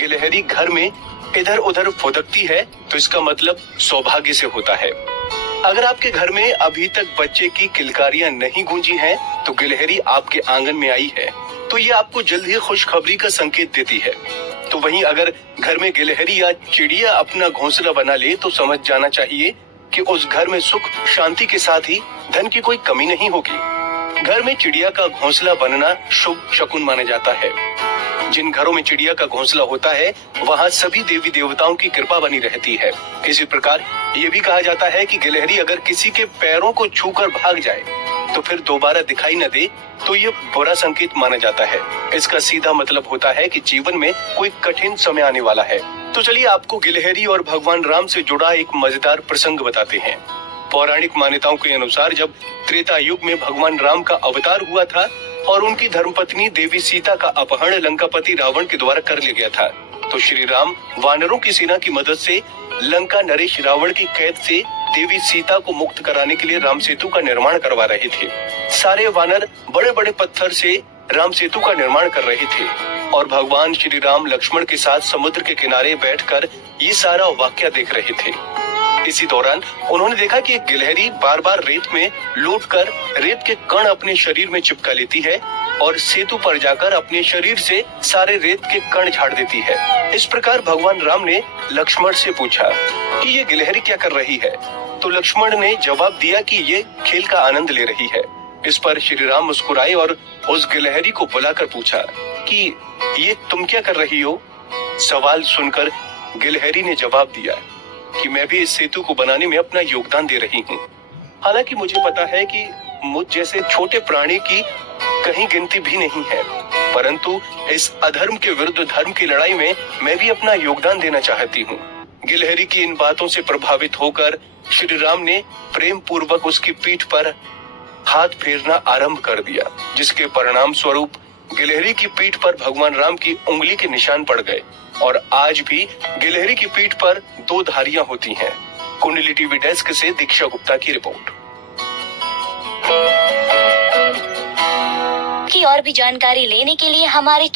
गिलहरी घर में इधर उधर फुदकती है तो इसका मतलब सौभाग्य से होता है। अगर आपके घर में अभी तक बच्चे की किलकारियां नहीं गूंजी हैं, तो गिलहरी आपके आंगन में आई है, तो ये आपको जल्द ही खुशखबरी का संकेत देती है। तो वहीं अगर घर में गिलहरी या चिड़िया अपना घोंसला बना ले तो समझ जाना चाहिए कि उस घर में सुख शांति के साथ ही धन की कोई कमी नहीं होगी। घर में चिड़िया का घोंसला बनना शुभ शकुन माना जाता है। जिन घरों में चिड़िया का घोंसला होता है वहाँ सभी देवी देवताओं की कृपा बनी रहती है। इसी प्रकार ये भी कहा जाता है कि गिलहरी अगर किसी के पैरों को छूकर भाग जाए तो फिर दोबारा दिखाई न दे तो ये बुरा संकेत माना जाता है। इसका सीधा मतलब होता है कि जीवन में कोई कठिन समय आने वाला है। तो चलिए आपको गिलहरी और भगवान राम से जुड़ा एक मजेदार प्रसंग बताते हैं। पौराणिक मान्यताओं के अनुसार जब त्रेता युग में भगवान राम का अवतार हुआ था और उनकी धर्मपत्नी देवी सीता का अपहरण लंकापति रावण के द्वारा कर लिया गया था, तो श्री राम वानरों की सेना की मदद से लंका नरेश रावण की कैद से देवी सीता को मुक्त कराने के लिए राम सेतु का निर्माण करवा रहे थे। सारे वानर बड़े बड़े पत्थर से राम सेतु का निर्माण कर रहे थे और भगवान श्री राम लक्ष्मण के साथ समुद्र के किनारे बैठकर ये सारा वाकया देख रहे थे। इसी दौरान उन्होंने देखा कि एक गिलहरी बार बार रेत में लौटकर रेत के कण अपने शरीर में चिपका लेती है और सेतु पर जाकर अपने शरीर से सारे रेत के कण झाड़ देती है। इस प्रकार भगवान राम ने लक्ष्मण से पूछा कि ये गिलहरी क्या कर रही है, तो लक्ष्मण ने जवाब दिया कि ये खेल का आनंद ले रही है। इस पर श्री राम मुस्कुराए और उस गिलहरी को बुलाकर पूछा कि ये तुम क्या कर रही हो। सवाल सुनकर गिलहरी ने जवाब दिया कि मैं भी इस सेतु को बनाने में अपना योगदान दे रही हूँ। हालांकि मुझे पता है कि मुझ जैसे छोटे प्राणी की कहीं गिनती भी नहीं है, परंतु इस अधर्म के विरुद्ध धर्म की लड़ाई में मैं भी अपना योगदान देना चाहती हूँ। गिलहरी की इन बातों से प्रभावित होकर श्री राम ने प्रेम पूर्वक उसकी पीठ पर हाथ फेरना आरंभ कर दिया, जिसके परिणाम स्वरूप गिलहरी की पीठ पर भगवान राम की उंगली के निशान पड़ गए और आज भी गिलहरी की पीठ पर 2 धारियां होती हैं। कुंडली टीवी डेस्क से दीक्षा गुप्ता की रिपोर्ट। की और भी जानकारी लेने के लिए हमारे